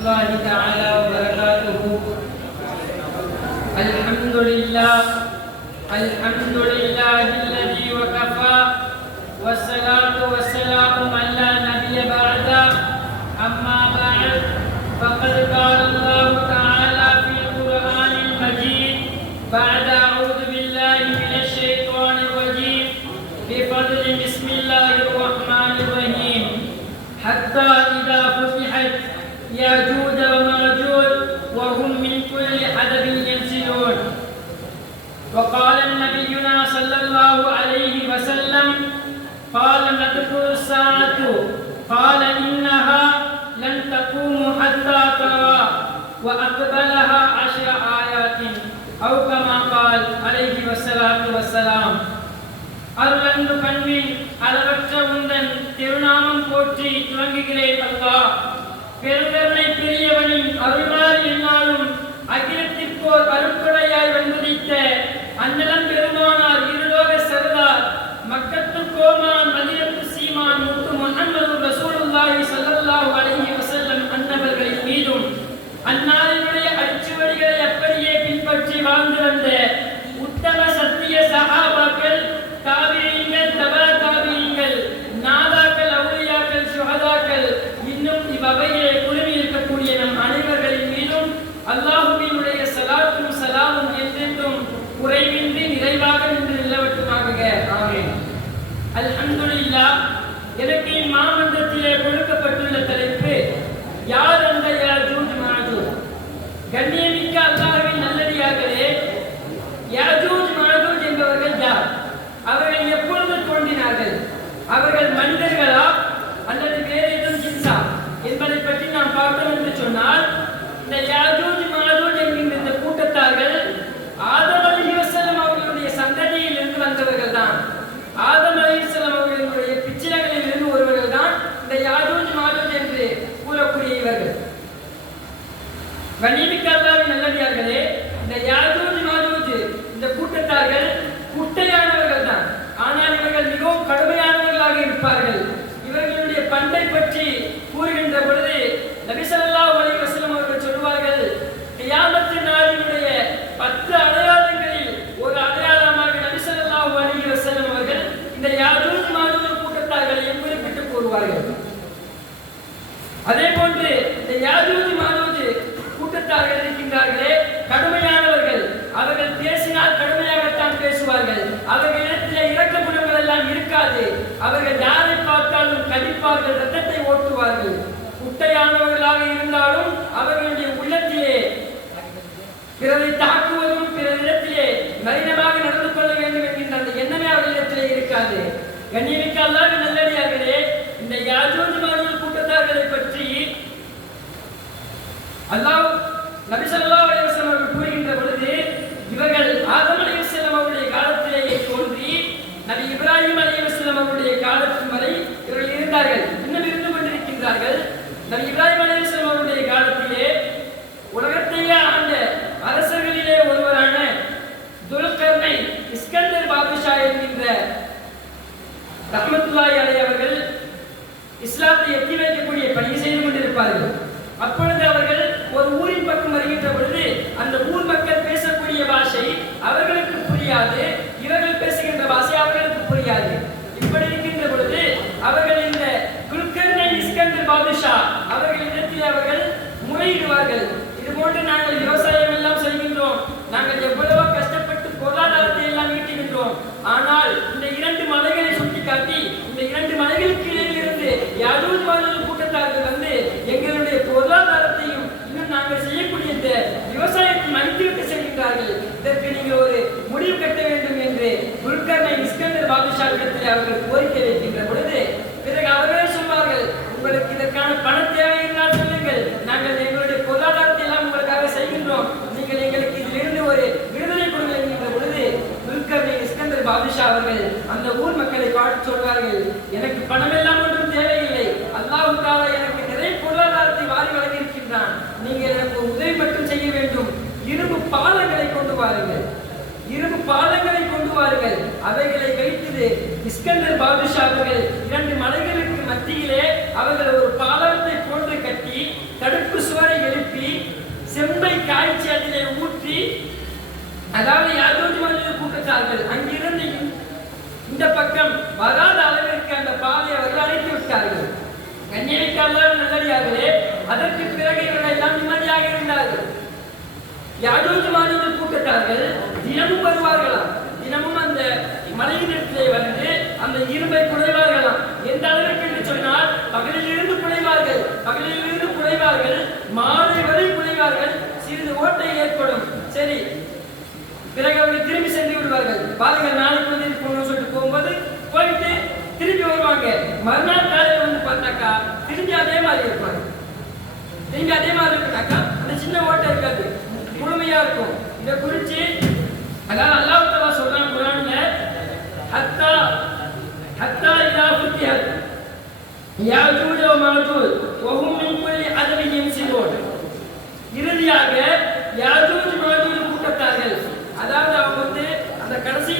الله تعالى وبركاته. الحمد لله. الحمد لله. وقال نبينا صلى الله عليه وسلم قال تدخل الساعة قال إنها لن تقوم حتى ترى وأقبلها عشر آيات أو كما قال عليه الصلاة والسلام அருளன்பு பண்பின் அளவற்ற உந்தன் திருநாமம் போற்றி துவங்குகிறேன் அல்லா பெருங்கருணை பெரியவனின் அருளால் என்னாலும் அகிலத்திற்கோர் அருட்கொடையாய் வந்துதித்த கொடுக்கப்பட்டுள்ள தலைப்பு யார் அந்த யாஜூஜ் மாஜூஜ் கண்ணியமிக்க அல்லாஹ்வின் நல்லடியார்களே யாஜூஜ் மாஜூஜ் என்பவர்கள் யார்? அவர்கள் எப்பொழுது தோன்றினார்கள்? அவர்கள் மனிதர்களா? அல்லது வேறு ஏதும் சிந்தா என்பதை பற்றி நாம் பார்த்தோம் என்று சொன்னால் இந்த யாஜூஜ் மாஜூஜ் என்கின்ற இந்த கூட்டத்தார்கள் ஆதம் அலைஹிவஸல்லம் அவர்களுடைய சந்ததியில் இருந்து வந்தவர்கள் தான் ஆதம் அலைஹிஸ்ஸலாம் அவர்களுடைய பிச்சிலங்களில் இருந்து ஒருவர்கள் தான் இந்த யாஜூஜ் மாஜூஜ் என்று கூறக்கூடிய இவர்கள் கண்ணியமிக்க நல்லடியார்களே இந்த யாஜூஜ் மாஜூஜ் இந்த கூட்டத்தார்கள் குட்டையானவர்கள் தான் ஆனால் இவர்கள் மிகவும் கடுமையானவர்களாக இருப்பார்கள். இவர்களுடைய பண்பை பற்றி கூறுகின்ற பொழுது நபி ஸல்லல்லாஹு அலைஹி வஸல்லம் அவர்கள் சொல்வார்கள் கியாமத்து நாளினுடைய பத்து அடையாளங்களில் ஒரு அடையாளமாக நபி ஸல்லல்லாஹு அலைஹி வஸல்லம் அவர்கள் இந்த யாஜூஜ் மாஜூஜ் கூட்டத்தார்களையும் குறிப்பிட்டு கூறுவார்கள் அதே போன்று இந்த யாஜூஜ் மாஜூஜ் கூட்டத்தார்கள் இருக்கின்றார்களே கடுமையானவர்கள் அவர்கள் பேசினால் கடுமையாகத்தான் பேசுவார்கள் அவர்களிடத்திலே இரக்க குணங்கள் எல்லாம் இருக்காது அவர்கள் யாரை பார்த்தாலும் கடிப்பார்கள் ரத்தத்தை ஓட்டுவார்கள். குட்டையானவர்களாக இருந்தாலும் அவர்களுடைய உள்ளத்திலே பிறரை தாக்குவதும் பிறரிடத்திலே நளினமாக நடந்து கொள்ள வேண்டும் என்கின்ற அந்த எண்ணமே அவர்களிடத்திலே இருக்காது. கண்ணியமிக்க அல்லாஹ் நல்லடியார்களே இந்த யாஜோஜ் மாஜூஜ் கூட்டத்தார்களை பற்றி அல்லாஹ் நபி ஸல்லல்லாஹு அலைஹி அவர்கள் கூறுகின்ற பொழுது இவர்கள் ஆதம் அலைவசம் அவருடைய காலத்திலேயே தோன்றி நபி இப்ராஹிம் அலை அவருடைய காலத்தின் வரை இவர்கள் இருந்தார்கள் இன்னும் இருந்து கொண்டிருக்கின்றார்கள் நம் இப்ராஹிம் அலிஸ்லாம் அவருடைய காலத்திலே உலகத்தையே ஆண்ட அரசர்களிலே ஒருவரான துல்கர்னை இஸ்கந்தர் பாதுஷா என்கின்ற ரஹமத்துல்லாய் அலைஹி அவர்கள் இஸ்லாத்தை எத்தி வைக்கக்கூடிய பணி செய்து கொண்டிருப்பார்கள். அப்பொழுது அவர்கள் ஒரு ஊரின் பக்கம் வருகின்ற பொழுது அந்த ஊர் மக்கள் பேசக்கூடிய பாஷை அவர்களுக்கு புரியாது இவர்கள் பேசுகின்ற பாஷை அவர்களுக்கு புரியாது இப்படி இருக்கின்ற பொழுது அவர்கள் இந்த குல்கர்னை இஸ்கந்தர் பாதுஷா அவர்களிடத்தில் அவர்கள் முறையிடுவார்கள் இது போன்று நாங்கள் விவசாயம் எல்லாம் செய்கின்றோம் நாங்கள் எவ்வளவோ கஷ்டப்பட்டு பொருளாதாரத்தை எல்லாம் ஈட்டுகின்றோம் ஆனால் இந்த இரண்டு மலைகளை சுட்டிக்காட்டி இந்த இரண்டு மலைகளுக்கு இடையில் இருந்து யாதூர் மாதல் கூட்டத்தார்கள் வந்து எங்களுடைய பொருளாதாரத்தையும் இன்னும் நாங்கள் செய்யக்கூடிய இந்த விவசாயத்தை மதித்துவிட்டு செல்கின்றார்கள் இதற்கு நீங்கள் ஒரு முடிவு கட்ட வேண்டும் என்று குல்கர்னை இஸ்கந்தர் அவர்கள் கோரிக்கை வைக்கின்ற பொழுது பிறகு அவர்களே சொல்வார்கள் உங்களுக்கு இதற்கான பண தேவை என்றால் சொல்லுங்கள். நாங்கள் எங்களுடைய பொருளாதாரத்தை எல்லாம் உங்களுக்காக செய்கின்றோம். நீங்கள் எங்களுக்கு இதிலிருந்து ஒரு விடுதலை கொடுங்கள் என்கின்ற பொழுது துல்கர்ணி இஸ்கந்தர் பாதுஷா அவர்கள் அந்த ஊர் மக்களை பார்த்து சொல்வார்கள் எனக்கு பணம் எல்லாம் ஒன்றும் தேவையில்லை. அல்லாவுக்காக எனக்கு நிறைய பொருளாதாரத்தை வாரி வழங்கியிருக்கின்றான். நீங்கள் எனக்கு உதவி மட்டும் செய்ய வேண்டும். இரும்பு பாலங்களை கொண்டு வாருங்கள். இரும்பு பாலங்களை கொண்டு வாருங்கள். அவைகளை வைத்து பிடித்து இஸ்கந்தர் பாதுஷா அவர்கள் இரண்டு மலைகளுக்கு மத்தியிலே அவர்கள் ஒரு பாலகத்தை போன்று கட்டி தடுப்பு சுவரை எழுப்பி செம்பை காய்ச்சி அதிலே ஊற்றி அதாவது யாரோஜ் மாதிரி கூட்டத்தார்கள் அங்கிருந்து இந்த பக்கம் வராத அளவிற்கு அந்த பாதை அவர்கள் அழைத்து விட்டார்கள். கண்ணியக்காரர்கள் நல்லடியார்களே அதற்கு பிறகு இவர்கள் எல்லாம் நிம்மதியாக இருந்தார்கள். யாரோஜ் மாதிரி கூட்டத்தார்கள் தினமும் வருவார்களாம். பாருங்க நாலு நாளைக்கு போகணும்னு சொல்லிட்டு போகும்போது போயிட்டு திரும்பி வருவாங்க. மறுநாள் காலையில் வந்து பார்த்தாக்கா திரும்பி அதே மாதிரி இருப்பாங்க. திரும்பி அதே மாதிரி இருக்குனாக்கா அந்த சின்ன ஓட்டை இருக்காது. முழுமையா இருக்கும். இதை குறிச்சு அதாவது அல்லாஹ் தஆலா சொல்றான் குர்ஆன்ல ஹத்தா ஹத்தா இதா ஃபுத்திஹத் யாஜூஜ் வ மாஜூஜ் ஒஹும் மின் குல்லி அதவியின் யன்சிலூன் இறுதியாக யாஜூஜ் மாஜூஜ் கூட்டத்தார்கள் அதாவது அவங்க வந்து அந்த கடைசி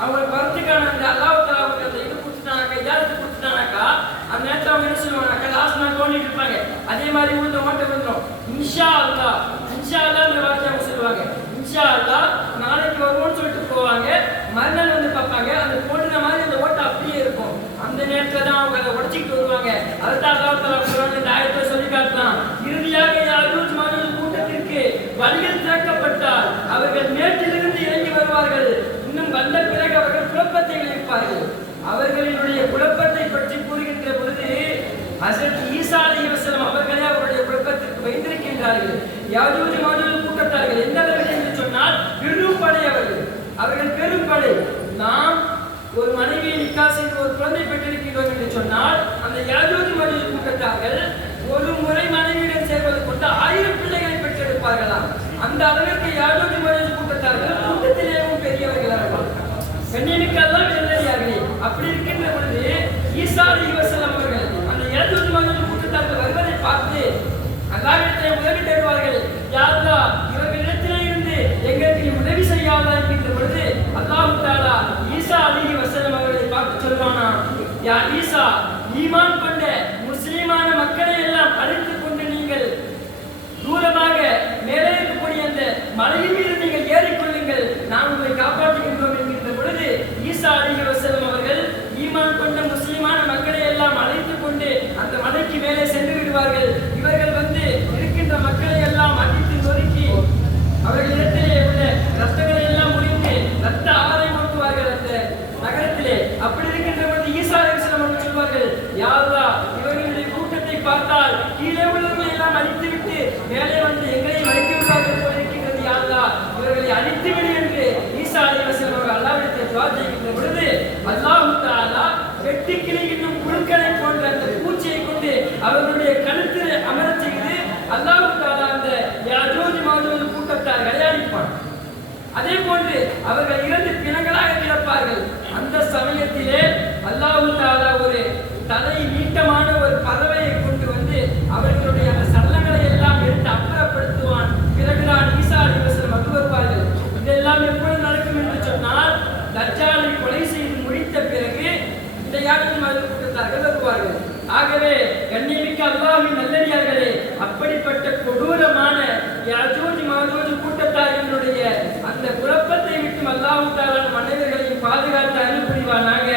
அவங்க வரத்துக்கான அந்த அல்லாவுக்கு அவங்க அந்த இது கொடுத்துட்டாங்க இஜாரத்து கொடுத்துட்டானாக்கா அந்த நேரத்தில் அவங்க என்ன சொல்லுவாங்க லாஸ்ட் நான் தோண்டிட்டு இருப்பாங்க. அதே மாதிரி உள்ள ஓட்டை வந்துடும் இன்ஷா அல்லா இன்ஷா அல்லாஹ்ன்ற வார்த்தை அவங்க சொல்லுவாங்க. இன்ஷா அல்லா நாளைக்கு வருவோம்னு சொல்லிட்டு போவாங்க. மறுநாள் வந்து பார்ப்பாங்க. அந்த போட்டுன மாதிரி அந்த ஓட்டை அப்படியே இருக்கும். அந்த நேரத்தில் தான் அவங்க அதை உடச்சிக்கிட்டு வருவாங்க. அதுதான் அல்லாஹ் தஆலா இந்த ஆயிரத்தி சொல்லி காட்டலாம் இறுதியாக யாஜூஜ் மாஜூஜ் கூட்டத்திற்கு வழிகள் திறக்கப்பட்டால் அவர்கள் மேட்டிலிருந்து இறங்கி வருவார்கள் இன்னும் வந்த பிறகு அவர்கள் குழப்பத்தை இருப்பார்கள் அவர்களினுடைய குழப்பத்தை பற்றி கூறுகின்ற பொழுது ஹசரத் ஈசா அலைஹிஸ்ஸலாம் அவர்களே அவருடைய குழப்பத்திற்கு வைத்திருக்கின்றார்கள் யாஜூஜ் மாஜூஜ் கூட்டத்தார்கள் எந்த அளவில்? என்று சொன்னால் பெரும் படை அவர்கள். அவர்கள் பெரும் படை நாம் ஒரு மனைவியை நிக்கா செய்து ஒரு குழந்தை பெற்றிருக்கிறோம் என்று சொன்னால் அந்த யாஜூஜ் மாஜூஜ் கூட்டத்தார்கள் ஒரு முறை மனைவியிடம் சேர்வது கொண்டு ஆயிரம் பிள்ளைகளை பெற்றெடுப்பார்களாம். அந்த அளவிற்கு யாஜூஜ் மாஜூஜ் கூட்டத்தார்கள் பெண்ணினுக்கெல்லாம் வெள்ளையார்களே அப்படி இருக்கின்ற பொழுது ஈசா அலிவசலம் அவர்கள் அந்த யாஜூஜ் மகன் கூட்டத்தார்கள் வருவதை பார்த்து அல்லாஹ்விடத்திலே உதவி தேடுவார்கள். யாரா இவர்களிடத்திலே இருந்து எங்களுக்கு உதவி செய்யாதா என்கின்ற பொழுது அல்லாஹு தாலா ஈசா அலிஹி வஸல்லம் அவர்களை பார்த்து சொல்வானா யா ஈசா ஈமான் கொண்ட முஸ்லிமான மக்களை எல்லாம் அழைத்துக் கொண்டு நீங்கள் தூரமாக மேலே இருக்கக்கூடிய அந்த மலையின் மீது நீங்கள் ஏறிக்கொள்ளுங்கள் நான் உங்களை காப்பாற்றுகின்றோம் என்கின்ற பொழுது ஈசா அலிஹி வஸல்லம் அவர்கள் ஈமான் கொண்ட முஸ்லிமான மக்களை எல்லாம் அழைத்துக் கொண்டு அந்த மலைக்கு மேலே சென்று விடுவார்கள் இவர்கள் வந்து இருக்கின்ற மக்களை எல்லாம் அடித்து நொறுக்கி அவர்களிடத்திலே உள்ள ரத்தங்களை எல்லாம் முறிந்து ரத்த ஆலை ஓட்டுவார்கள் அந்த நகரத்திலே அப்படி இருக்கின்ற பொழுது ஈசா அலிஸ்லாம் அவர்கள் சொல்வார்கள் யாரா இவர்களுடைய கூட்டத்தை பார்த்தால் கீழே உள்ளவர்களை எல்லாம் அழித்துவிட்டு மேலே வந்து எங்களை மறைத்து விடுவார்கள் போல இருக்கின்றது யாரா இவர்களை அழித்துவிடு என்று ஈசா அலிவாசலம் அவர்கள் அல்லாவிடத்தை துவா செய்கின்ற பொழுது அல்லாஹு தாலா வெட்டி கிளிகின்றும் புழுக்களை போன்ற அந்த பூச்சியை கொண்டு அவர்களுடைய கழுத்தில் அமரச் செய்து அல்லாஹு தாலா அந்த யாஜோதி மாஜோஜி கூட்டத்தார்களை அழிப்பான் அதே போன்று அவர்கள் இரண்டு பிணங்களாக கிடப்பார்கள். அந்த சமயத்திலே அல்லாஹு தாலா ஒரு தலை நீட்டமான ஒரு பறவையை கொண்டு வந்து அவர்களுடைய அந்த சடலங்களை எல்லாம் எடுத்து அப்புறப்படுத்துவான். பிறகுதான் ஈசா அலிவசலம் வந்து வருவார்கள். இதெல்லாம் எப்பொழுது நடக்கும் என்று சொன்னால் தஜாலை கொலை செய்து முடித்த பிறகு இந்த யாத்திரை மாதிரி கூட்டத்தார்கள் வருவார்கள். ஆகவே கண்ணியமிக்க அல்லாஹ்வின் நல்லடியார்களே அப்படிப்பட்ட கொடூரமான மாஜூஜ் கூட்டத்தார்களுடைய அந்த குழப்பத்தை விட்டு அல்லாஹ் மனிதர்களையும் பாதுகாத்து அருள் புரிவானாக.